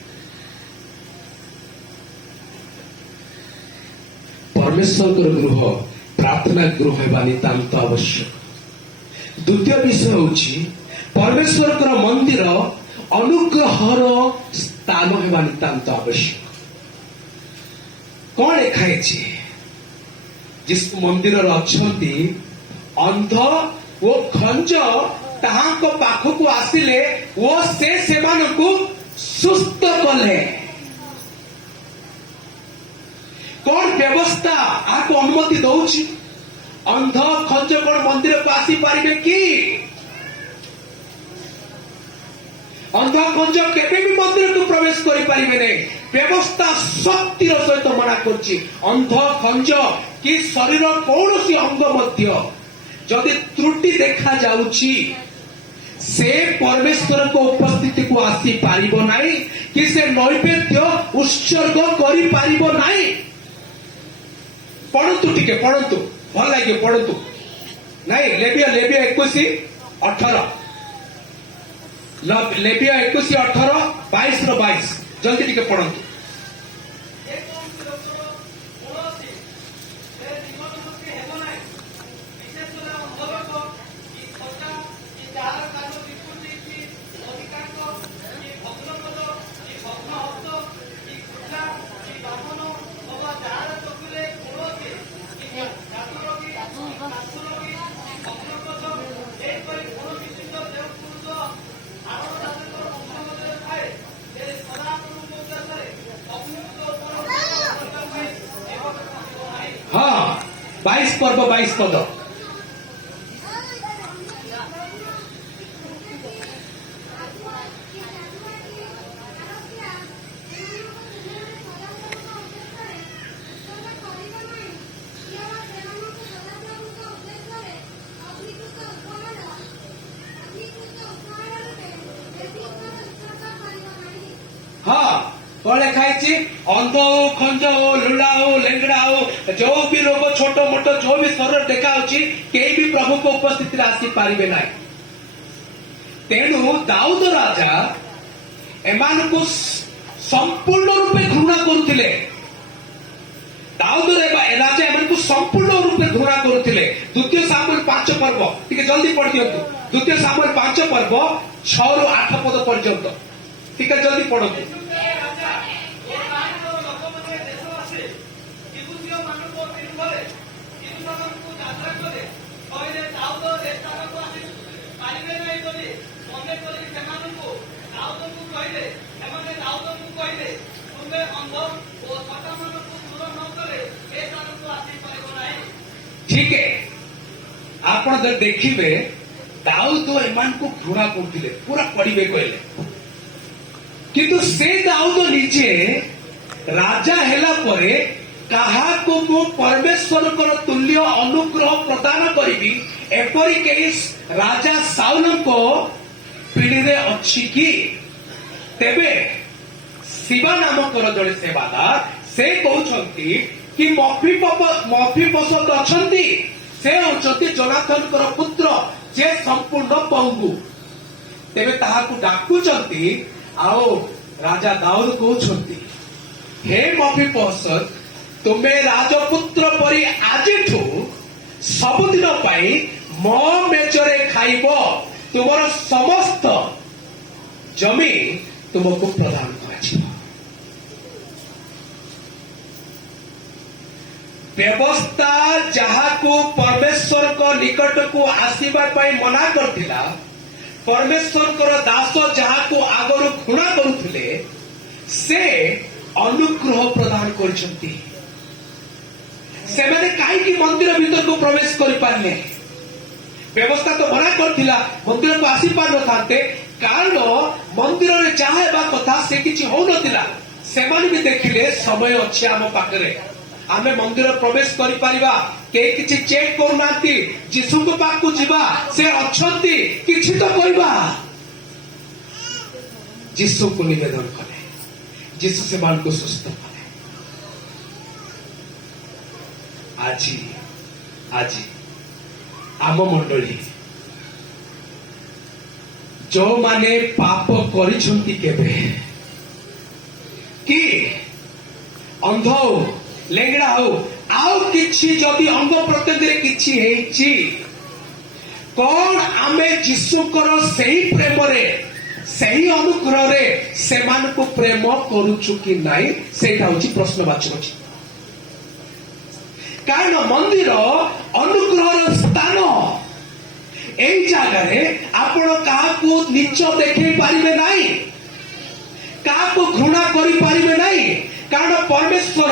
परमेश्वर गृह प्रार्थना गृह है नितांत आवश्यक। द्वितीय विषय हूँ परमेश्वर मंदिर अनुग्रहर ताम हेबा नितांत आवश्यक। कौन लिखाई जिस मंदिर अच्छी अंध वो खंज ताहाको पाखकु आसिले वो से सेमानकु सुस्थ कले। कौन व्यवस्था आपको अनुमति दौची अंध खंज कौन मंदिर को आसी पारिबे कि? अंध खंज केबे भी मंदिर को प्रवेश करि पारिबे नहीं। व्यवस्था शक्तिर सहित मना करछि। अंध खंज कि शरीर कौन सी अंग मध्य जदि त्रुटि देखा जाउछि से परमेश्वर को उपस्थिति को आसी पारिबो नाही कि से नैवेद्य उत्सर्ग करि पारिबो नाही। पढ़तु टिके पढ़तु भल लगे पढ़तु नहीं। लेबिया 21:18 लेबिया 21:18 22 जल्दी टिके पढ़तु। हाँ 22 पर्व 22 पद। हाँ कौन लिखाई अंध हो खंज हो लुला हो लेंगड़ा हो जो भी रोग छोट मोट जो भी शरीर देखा कई भी प्रभु को उपस्थिति आसी पारिबे ना। तेणु दाऊद राजा एमान को संपूर्ण रूपे घृणा करुथिले। दाऊद राजा एमान को संपूर्ण रूपे घृणा करुथिले। द्वितीय सामुएल 5 पर्व टिके जल्दी पढ़ दियंतु। द्वितीय सामुएल 5 पर्व 6 ରୁ 8 पद पर्यंत टिके जल्दी पढ़तु। ठीक है आप देखिए दाऊद एमान को घृणा करते पूरा पढ़े कहले किंतु से दाऊद निजे राजा हेला परे कहा को मु परमेश्वर को तुल्य अनुग्रह प्रदान करी एपरी कई राजा साउल को पीढ़ी रे अच्छी कि तेबे शिवा नामक जड़े सेवादार से कहते कि मफीबोशेथ अच्छी से होती जोनाथन पुत्र जे संपूर्ण पंगु। तेबे ताहाकु डाकुचंती आओ राजा दाऊद कहते हे मफीबोशेथ तुमे राजपुत्र परी आजिठू सबुदिन पाई मो मेजरे खाइब तुमर समस्त जमी तुमको प्रदान कर। व्यवस्था जहाँ को परमेश्वर को निकट को आसीबा पाई मना करथिला परमेश्वर को दास जहाँ को आगर घृणा करुथिले से अनुग्रह प्रदान करछंती। सेमाने काईकि मंदिर भीतर को प्रवेश करि पारले। व्यवस्था तो मना करथिला मंदिर को आसी पार नथाते कारण मंदिर रे जहाँ हेबा कथा से किछि हो नथिला। सेमाने भी देखिले समय अछि आम पाखरे आमे मंदिर प्रवेश करि परिबा के किछि चेक करूनांती जीसु को पाखु जीवा से अच्छंती किछि तो कहबा जीसु को निवेदन करे जीसु से मान को सुस्थ करे। आजी आजी आम मंडली जो माने पाप करिछंती केबे कि अंध लेंगड़ा हो आउ किछि जदि अंग प्रत्यंग किछि हेछि कौन आमे जीशुकर सही प्रेम रे सही अनुग्रह रे सेमान को प्रेम करूछु कि नहीं सेटा होची प्रश्नवाचक अछि कारण मंदिर अनुग्रह स्थान एई जगह रे आपण काहाकू नीच देखै पारिबे नहीं काहाकू घृणा करि पारिबे नहीं कारण परमेश्वर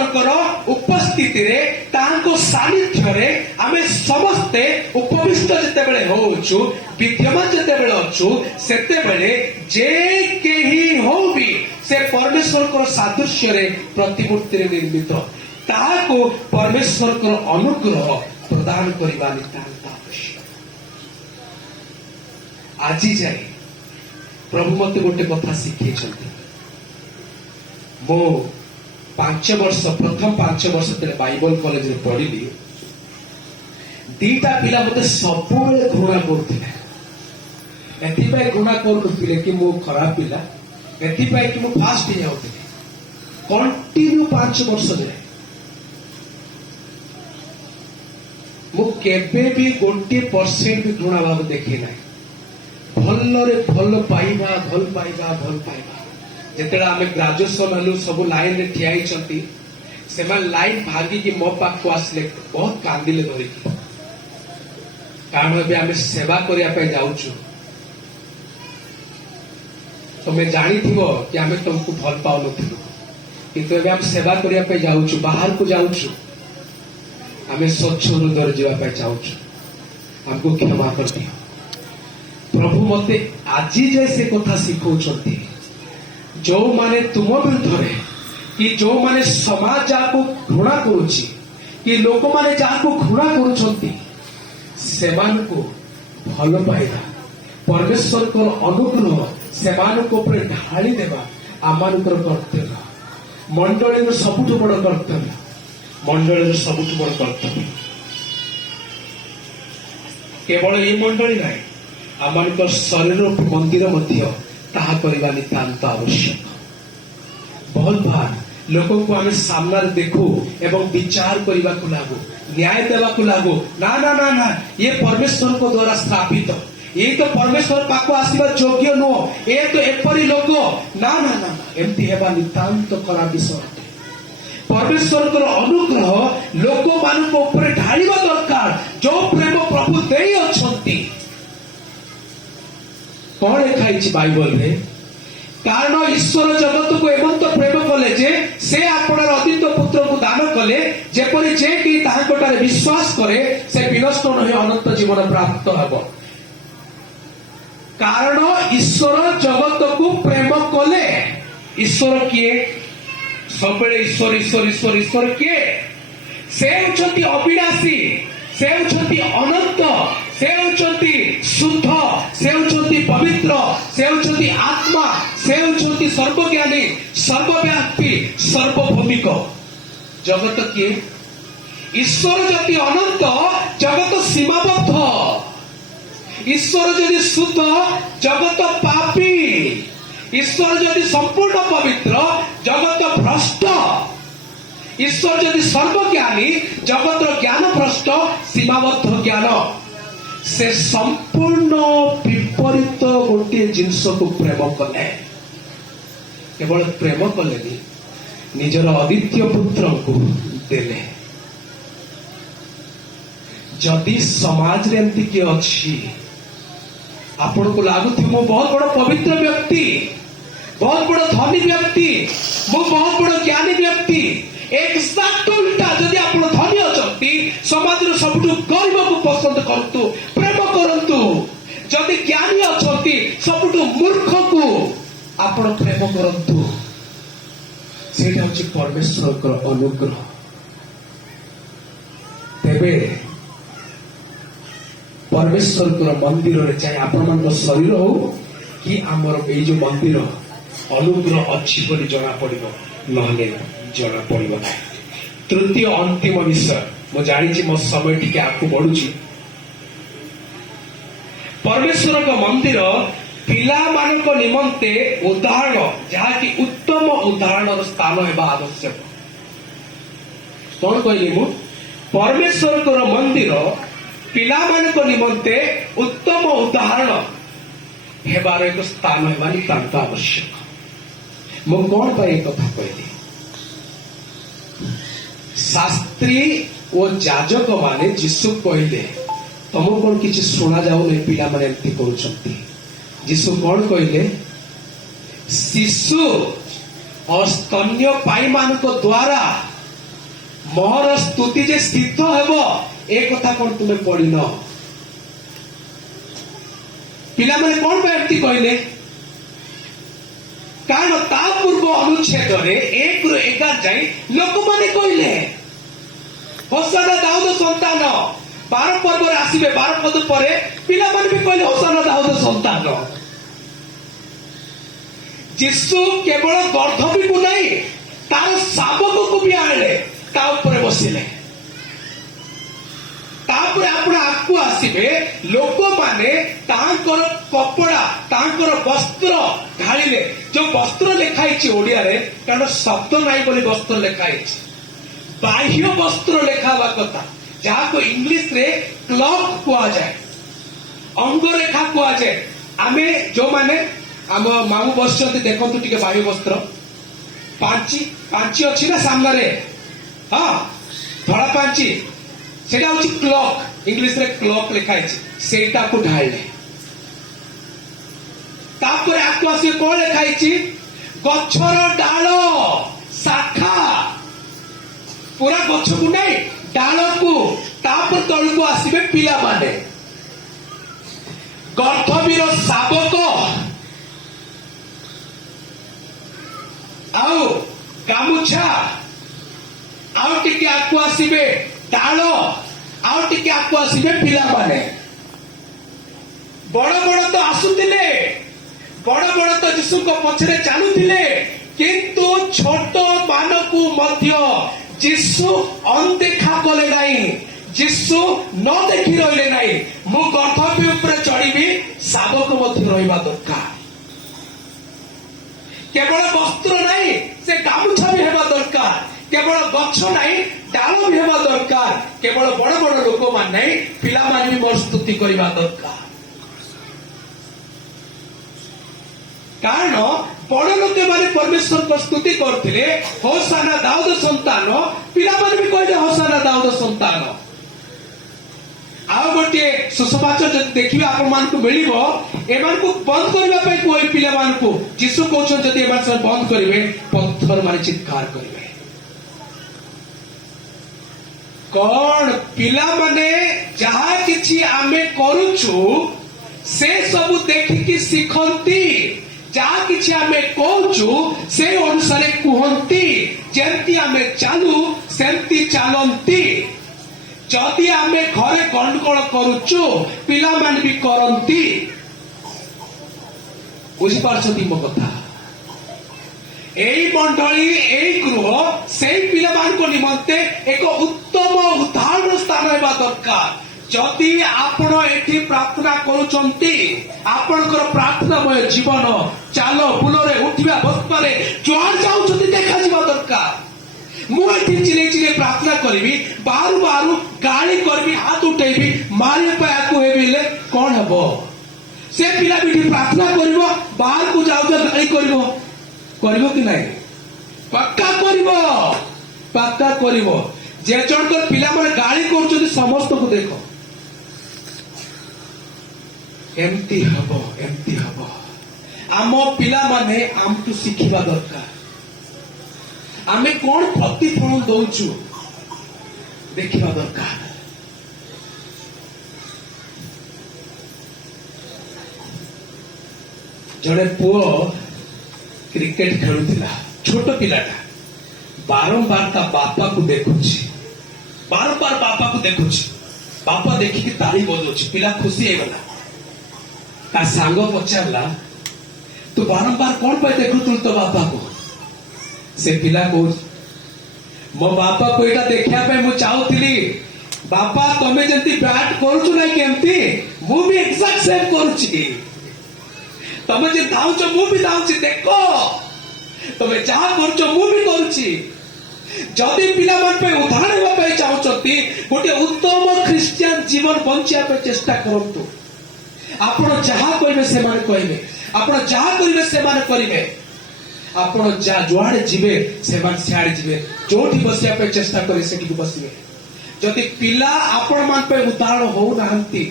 उपस्थिति रे तांको सानिध्य रे आमे समस्ते उपविष्ट जते बेले होउछु विद्यमान जते बेले अछु सेते बेले जे केही हो भी से परमेश्वर को सादृश्य रे प्रतिमूर्ति रे निर्मित ताको परमेश्वर को अनुग्रह प्रदान करिबा नितांत आवश्यक आज जाए प्रभु मते गोटे कथा शिखै छथि मो 5 वर्ष प्रथम 5 वर्ष तेरे बाइबल कॉलेज रे पढ़िली दीटा पिला मते सबुले घृणा करथिले एथिपाई घृणा करथिले कि मो खराब पिला एथिपाई कि मो फास्ट हे जाउथिले कंटिन्यू 5 वर्ष रे मो केबे भी 1% भी घृणा भाव देखि नाही भल्लरे भल पाइबा जेतेला आमे ग्रेजुएशन हलु सब लाइन रे ठियाई छथि सेमा लाइन भागी कि मो पाक को आसले बहुत कांदिले धरि कारण बे आमे सेवा करिया पे जाउछु तमे जानि थिबो कि आमे तुमको भल पाउ नथिलु किंतु बे हम सेवा करिया पे जाउछु बाहर को जाउछु आमे स्वच्छ हृदय जीवा पे जाउछु हमको क्षमा कर दियो प्रभु मते आजी जैसे कथा सिखौ छथि जो माने तुम विरुद्ध कि जो माने समाज जाको घृणा करुछि कि लोक माने जाको घृणा करुछंती सेमान को भल पाइबा परमेश्वर को अनुग्रह सेमान को ऊपर ढाली देबा आमानकर कर्तव्य मंडली रो सबुठ बड़ कर्तव्य मंडली रो सबुठ बड़ कर्तव्य केवल ये मंडली नाही आमानकर शरीर मंदिर मध्य ताहा करबा नितांत आवश्यक बहुत बार लोकों को आमे सामना देखू एवं विचार करबा को लागू न्याय देवा को लागू ना ना ना ना ये परमेश्वर को द्वारा स्थापित ये तो परमेश्वर पाको आसीबा योग्य नो ये तो एपरी लोक ना ना ना एमती हेबा नितांत करा विषय परमेश्वर को अनुग्रह लोक मान को ऊपर ढालिबा दरकार जो प्रेम प्रभु देई अछंती कौन लिखाई बाइबल रे कारण ईश्वर जगत को एमंत प्रेम कले जे से आपणार अद्वितीय पुत्र को दान कले जेपरि जे कि ताहाकोटारे विश्वास करे से विनष्ट नहे अनंत जीवन प्राप्त हबो कारण ईश्वर जगत को प्रेम कले ईश्वर किए सबले ईश्वर ईश्वर ईश्वर ईश्वर किए से होचंती अविनाशी से होचंती अनंत से होचंती शुद्ध से होचंती पवित्र से होचंती आत्मा से होचंती सर्वज्ञानी सर्वव्यापी सर्वभौमिक जगत किए ईश्वर जति अनंत जगत सीमाबद्ध ईश्वर जदि शुद्ध जगत पापी ईश्वर जदि संपूर्ण पवित्र जगत भ्रष्ट ईश्वर जदि सर्वज्ञानी जगत ज्ञान भ्रष्ट सीमाबद्ध ज्ञान से संपूर्ण विपरीत गोटे जिनस को प्रेम कले केवल प्रेम कले निजर अद्वितीय पुत्र को देले जदि समाज रे एमती किए अच्छी आपण को लागुथि मो बहुत बड़ पवित्र व्यक्ति बहुत बड़ धनी व्यक्ति मो बहुत बड़ ज्ञानी व्यक्ति एक्जाक्ट उल्टा जदि आपण धनी अछंती समाज रो सबटु गरीब को पसंद करतु प्रेम करतु जदि ज्ञानी अछंती सबटु मूर्ख को आपण प्रेम करतु सेटा होची परमेश्वर को अनुग्रह तेबे परमेश्वर को मंदिर रे चाहे आपण शरीर हो कि आमर ए जो मंदिर अनुग्रह अच्छी बोली जना पड़िबो नहले जना पड़िबो ना तृतीय अंतिम विषय मो जानी मो समय टिके आपको बढ़ुची परमेश्वर का मंदिर पिला मानक निमंते उदाहरण जहाँ की उत्तम उदाहरण स्थान हेबा आवश्यक कौन कहली मु परमेश्वर को मंदिर पिला मानक निमंते उत्तम उदाहरण हेबार एक स्थान हेबा नितांत आवश्यक। मु कौन पर एक कथा कहली, शास्त्री और जाजक माने जीशु कहले तुमको कौन किसी शुणा जाऊ नहीं, पिला माने एमती करूछंती। जीशु कौन कहले, शिशु और स्तन्यपायी मान द्वारा मोहर स्तुति जे सिद्ध हेबो ए कथा कौन तुम्हें पढ़ी न। पिला माने कौन पे एमती कहले, कारण ता पूर्व अनुच्छेद रे 1 ରୁ 11 जाए लोक माने कहले होसाना दाऊद संतान 12 पर्व रे आसीबे, 12 पद परे पिला माने भी कहले होसाना दाऊद संतान। जीशु केवल गर्धवी को नहीं तार शावक को भी आले ता ऊपर बसिले, तापर आपण आगु आसीबे लोक माने तांकर कपड़ा तांकर वस्त्र ढालिले। जो वस्त्र लेखाई ओडिया रे, कारण शब्द नहीं बोली वस्त्र लेखाई, बाह्य वस्त्र लेखावा कथा जहाँ को इंग्लिश रे क्लॉथ कुआ जाए, अंग रेखा कुआ जाए। आमे जो माने आम मामू बसचंती देखंतु टिके बाह्य वस्त्र पांची पांची अछि ना सामने, हाँ धड़ा पांची सेटा होची क्लॉक, इंग्लिश रे क्लॉक लिखा है, सेटा को ढाले। तापर आको आसी कोन लिखा है, गछर डाल शाखा, पूरा गछ को नहीं डाल को, तापर तळ को आसीबे पिला माने, गर्धवीर शावक आउ गामुछा, आउ टिके आको आसीबे डाल, आउ टिके आको आसीबे पिला माने। बड़ बड़ तो आसुतिले, बड़ बड़ तो जीशु को पछरे चालुतिले, किंतु छोट मानकु मध्य जीशु अनदेखा कले नाही, जीशु न देखि रहिले नाही। मु गर्धवी ऊपर चढ़ीबी, शावक मध्य रहिबा दरकार। केवल वस्त्र नहीं से गामुछा भी हेबा दरकार, केवल गछ नहीं डाल भी हेबा दरकार, केवल बड़ बड़ लोक मान नहीं पिला मान भी मोर स्तुति करबा दरकार। कारण बड़ लोक माने परमेश्वर को स्तुति करथिले, होसाना दाऊद संतान, पिला मान भी कहले होसाना दाऊद संतान। आउ गोटे सुसमाचार जब देखिए आपण मान को मिलिबो, एमान को बंद करबा पे कोई पिला मान को जीशु कहछन जदि एमान से बंद करिवे पत्थर माने चित्कार करिवे। कौन पिला माने जहा किछि आमे करूछु से सब देखिकी शिखंती, जहा किछि आमे कहूछु से अनुसारे कुहंती, जेंती आमे चालू सेंती चालंती। जदि आमे घरे गंडगोल करूछु पिला मान भी करंती। बुझी पारछथि मो कथा। एई मंडली एई गृह से पिला मान को निमंते एक उत्तम उदाहरण स्थान हेबा दरकार। जदि आपण एठी प्रार्थना करूचंती, आपणकर प्रार्थनामय जीवन चाल बुलरे उठिबा बसपारे जुआर जाउछथि देखा जिबा दरकार। मु एठी चिले चिले प्रार्थना करिवि, बाहरु बाहरु गाली करबी, हाथ उठेबी, मारे पे आकु हेबिले कोन हबो? से पिला बिठी प्रार्थना करिवो, बाहर को जाउ जा गाली करिवो, करिवो कि नाही? पक्का करिवो, पक्का करिवो। जे जनकर पिला माने गाली करछथि समस्त को देखो, एमती हबो, एमती हबो। आम पिला माने आमकु शिखिबा दरकार। आमे कौन प्रतिफल दौचु देखिबा दरकार। जड़े पुओ क्रिकेट खेलुथिला, छोट पिलाटा बारंबार ता बापा को देखुछि, बारंबार बापा को देखुछि, बापा देखिकी ताली बजौछि, पिला खुशी हेगला। ता सांग पचारला, तू बारंबार कौन पे देखुथुल तो बापा को? से पिला को मो बापा को एटा देखिया पे मु चाहुथिली, बापा तमे जंती बैट करूछु ना केमती मु भी एक्जेक्ट सेम करूछि, तमे जे धाउछ मु भी धाउछि, देखो तमे जहा करूछ मु भी करूछि। जदि पिला मन पे उदाहरण हेबा पे चाहुछंती, गोटे उत्तम ख्रिस्टियन जीवन बंचिया पे चेष्टा करंतु। ଆପଣ ଯାହା କହିବେ ସେମାନେ କହିବେ, ଆପଣ ଯାହା କରିବେ ସେମାନେ କରିବେ, ଆପଣ ଯୁଆଡେ ଯିବେ ସେମାନେ ସିଆଡେ ଯିବେ, ଯୋଉଠି ବସିବା ପାଇଁ ଚେଷ୍ଟା କରିବେ ସେଠିକୁ ବସିବେ। ଯଦି ପିଲା ଆପଣ ମାନଙ୍କ ପାଇଁ ଉଦାହରଣ ହଉନାହାନ୍ତି,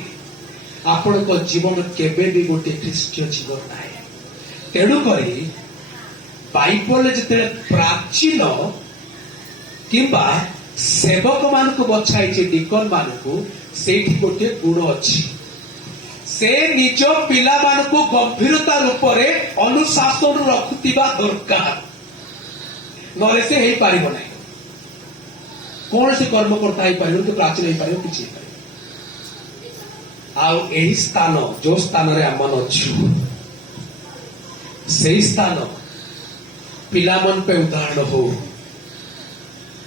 ଆପଣଙ୍କ ଜୀବନ କେବେ ବି ଗୋଟିଏ ଖ୍ରୀଷ୍ଟୀୟ ଜୀବନ ନାହିଁ। ତେଣୁକରି ବାଇବଲରେ ଯେତେବେଳେ ପ୍ରାଚୀନ କିମ୍ବା ସେବକ ମାନଙ୍କୁ ବଛାଇଛି, ଡିକନ ମାନଙ୍କୁ, ସେଇଠି ଗୋଟିଏ ଗୁଣ ଅଛି। ସେ ନିଜ ପିଲାମାନଙ୍କୁ ଗମ୍ଭୀରତା ରୂପରେ ଅନୁଶାସନ ରଖୁଥିବା ଦରକାର, ନହେଲେ ସେ ହେଇପାରିବ ନାହିଁ। କୌଣସି କର୍ମକର୍ତ୍ତା ହେଇପାରିବ, କି ପ୍ରାଚୀନ ହେଇପାରିବ, କିଛି ହେଇପାରିବ। ଆଉ ଏହି ସ୍ଥାନ ଯୋଉ ସ୍ଥାନରେ ଆମେ ଅଛୁ, ସେଇ ସ୍ଥାନ ପିଲାମାନଙ୍କ ପାଇଁ ଉଦାହରଣ ହଉ,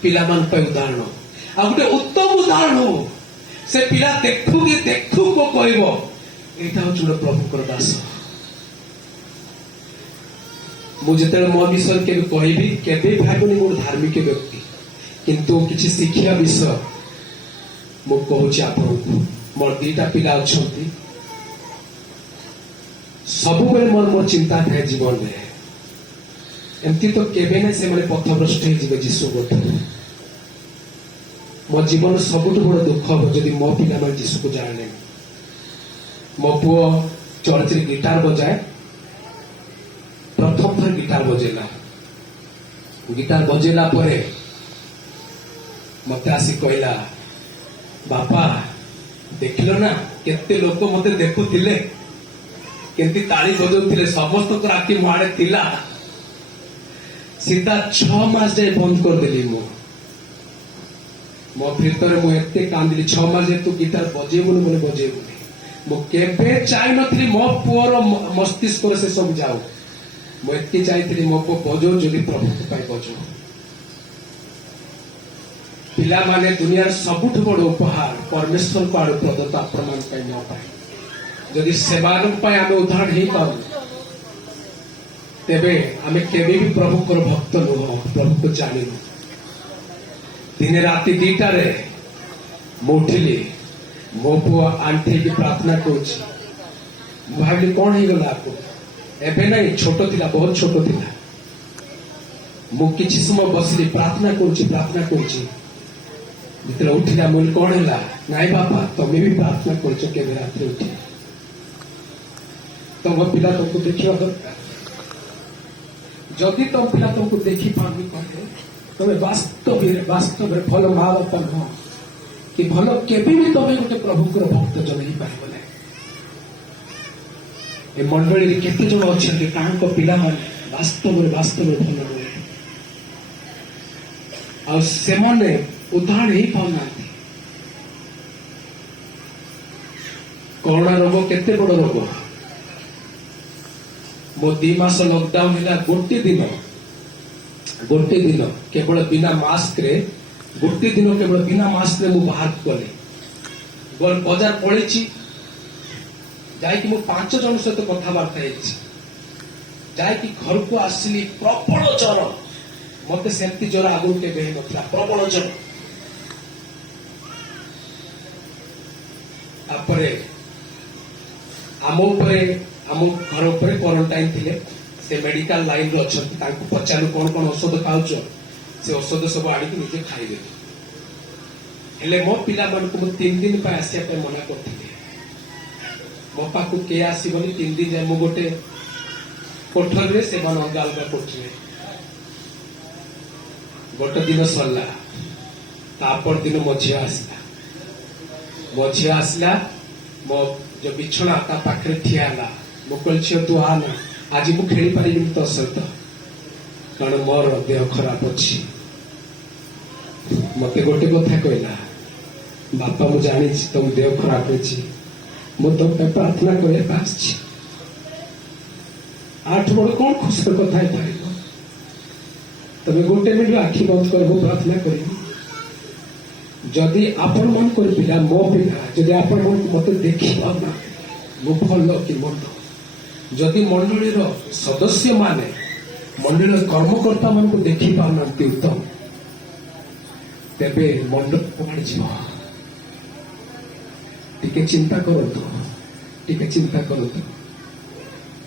ପିଲାମାନଙ୍କ ପାଇଁ ଉଦାହରଣ, ଆଉ ଗୋଟେ ଉତ୍ତମ ଉଦାହରଣ ହଉ। ସେ ପିଲା ଦେଖୁ କି ଦେଖୁ କୋ କହିବ ଏଇଟା ହଉଛି ଗୋଟେ ପ୍ରଭୁଙ୍କର ଦାସ। ମୁଁ ଯେତେବେଳେ ମୋ ବିଷୟରେ କେବେ କହିବି, କେବେ ଭାବିନି ଗୋଟେ ଧାର୍ମିକ ବ୍ୟକ୍ତି, କିନ୍ତୁ କିଛି ଶିଖିବା ବିଷୟ ମୁଁ କହୁଛି ଆପଣଙ୍କୁ। ମୋର 2ଟା ପିଲା ଅଛନ୍ତି। ସବୁବେଳେ ମୋର ଚିନ୍ତା ଥାଏ ଜୀବନରେ, ଏମିତି ତ କେବେ ନାହିଁ ସେମାନେ ପଥଭ୍ରଷ୍ଟ ହେଇଯିବେ ଯୀଶୁଙ୍କଠୁ। ମୋ ଜୀବନ ସବୁଠୁ ବଡ ଦୁଃଖ ହବ ଯଦି ମୋ ପିଲାମାନେ ଯୀଶୁକୁ ଜାଣିଲେ। ମୋ ପୁଅ ଚର୍ଚ୍ଚରେ ଗିଟାର ବଜାଏ, ପ୍ରଥମ ଥର ଗିଟାର ବଜେଇଲା ପରେ ମତେ ଆସି କହିଲା, ବାପା ଦେଖିଲ ନା କେତେ ଲୋକ ମତେ ଦେଖୁଥିଲେ, କେମିତି ତାଳି ବଜାଉଥିଲେ, ସମସ୍ତଙ୍କର ଆଖି ମୋ ଆଡେ ଥିଲା। सीधा 6 मास जाए बंद कर देली मो भीतर मु एते कांदिली 6 मास जाए तू गिटार बजेबुनी बोले बजेबुनी मु केबे चाहि नथली मो पुअर मस्तिष्क से सब जाऊ मु एते चाहती मो पुओ बजो जदि प्रभु पाई बजो पिला माने दुनिया सबुठ बड़ उपहार परमेश्वर को आड़ प्रदत्त आपण मान पाई न पाई जदि सेवान पाई आमे उदाहरण हे पाऊ तेबे आमे केबे भी प्रभु को भक्त नुह प्रभु को जानिनु दिन राति 2टा रे उठिली मो पुओ आंटी की प्रार्थना करुछि भाविली कौन ही गला आपको एबे नहीं छोटो थिला बहुत छोटो थिला मु किछि समय बसली प्रार्थना करुछि जितने उठिला मुझे कौन है नाई बापा तुम्हें भी प्रार्थना कर रात उठी तुम पिला तुमको देखा दरकार जदि तुम पिला तुमको देखी पानी कहे तुम्हें वास्तव भल माँ बापा नुह कि भल केबे भी तुम्हें गोटे प्रभु भक्त जन ही पार ए मंडली केते जन अच्छा पिला वास्तव भल नुहे आने उदाहरण ही पाऊना कोरोना रोग केते बड़ रोग मो 2 मास लॉकडाउन है गोटे दिन केवल बिना मास्क रे गोटे दिन केवल बिना मास्क रे मु बाहर गली गल बाजार पड़ी जाकि मु 5 जन सहित कथबार्ता जाकि घर को आसली प्रबल ज्वर मत सेमती ज्वर आगु के ना प्रबल ज्वर आम घर उपर क्वारंटाइन थे से मेडिकल लाइन रे अच्छा पचारू कौन कौन औषध खाऊच से औषध सब आड़िक निजे खाइदे हेले मो पिला मन को 3 दिन पर आसिया मना करते मो पाखु के आसबनी 3 दिन जाए मु गोटे कोठर रे से मन अलग अलग कोठरे गोटे दिन सरला तापर दिन मो झिया आसला मो जो बिछना ता पाखरे ठिया मु कहल तू आना आज मु खेली पारि तो सहित कारण मोर देह खराब अच्छी मत गोटे कथा कहला बापा मु जानी तुम देह खराब अच्छी मु तुम प्रार्थना करे पास 8 बड़ कौन खुशी कथा है पार तब गोटे मिनट आखि बंद कर प्रार्थना कर जदि आपण मन कर पिला मो पिला जदि आपण मन मत देखि पाना मु भल कि मंद जदि मंडली सदस्य माने मंडली कर्मकर्ता मान को देखि पाना उत्तम तेबे मंडल कौन जीव टिके चिंता करतु टिके चिंता करूँ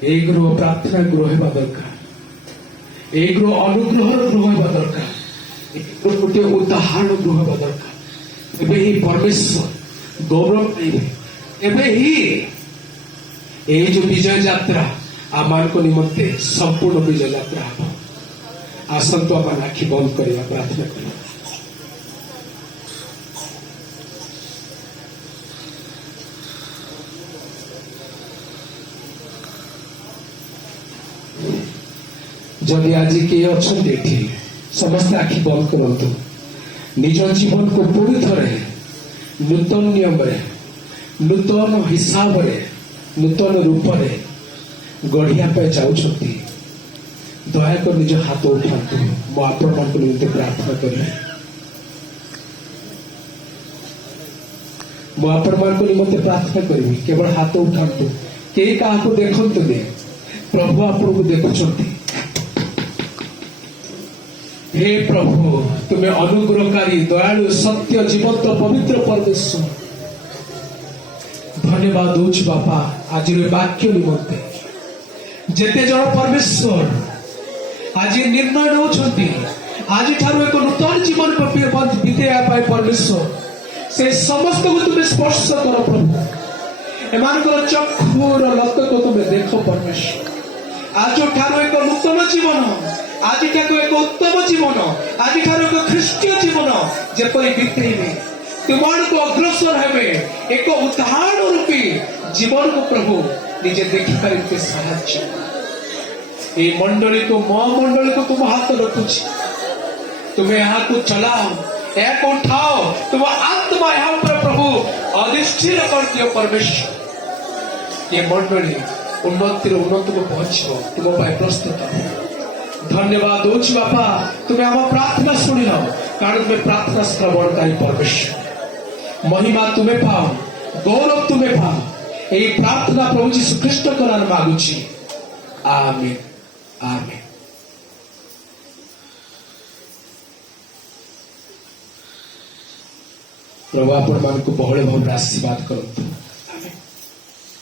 एक गृह प्रार्थना गृह हेबा दरकार एक गृह अनुग्रह गृह हेबा दरकार गोटे उदाहरण गृह हेबा दरकार एबे ही परमेश्वर गौरव पाइबे एबे ही ये जो विजय यात्रा आमान को निमंते संपूर्ण विजय यात्रा हम आसंतु आम आखि बंद करवा प्रार्थना करवा जदि आज किए अच्छा समस्त आखि बंद करतु निज जीवन को पूरी थरे नूतन नियम नूतन हिसाब रे नूतन रूप रे गढ़िया चाहते दयाकर निज हाथ उठातु मो आपण मान निमित्ते प्रार्थना करी मो आपण मान निमित्ते प्रार्थना करी केवल हाथ उठातु कई क्या देखते प्रभु आपको देखुंट हे प्रभु तुम्हें अनुग्रहकारी दयालु सत्य जीवंत पवित्र परमेश्वर धन्यवाद दूच बापा आज वाक्य निमंते जेते जन परमेश्वर आज निर्णय नौकरी आज ठारू एक नूतन जीवन बीतेया परमेश्वर से समस्त को तुम्हें स्पर्श कर प्रभु एम चक्षुर लत को तुम्हें देख परमेश्वर आज ठारू एक नूतन जीवन आज ठाकू एक उत्तम जीवन आज ठारू एक ख्रीष्टीय जीवन जेपरी बीतेबे तुम को अग्रसर हेबे एक उदाहरण रूपी जीवन को प्रभु निजे देखिपारे साहाय्य ये मंडली को मो मंडली को तुम हाथ रखुच तुम्हें यहाँ को चलाओ यहाँ को उठाओ तुम आत्मा यहाँ पर प्रभु अधिष्ठित कर दियो परमेश्वर ये मंडली उन्नति उन्नत को पहुंचो तुम प्रस्तुत धन्यवाद दूच बापा तुम्हें आम प्रार्थना शुणी लो कारण तुम्हें प्रार्थना श्रवणकारी परमेश्वर महिमा तुम्हें पाओ गौरव तुम्हें पाओ यही प्रार्थना प्रभु जीशु ख्रीष्ट को नाम मागुची आमीन आमीन। प्रभु आपण मान को बहुल भाव आशीर्वाद करतु।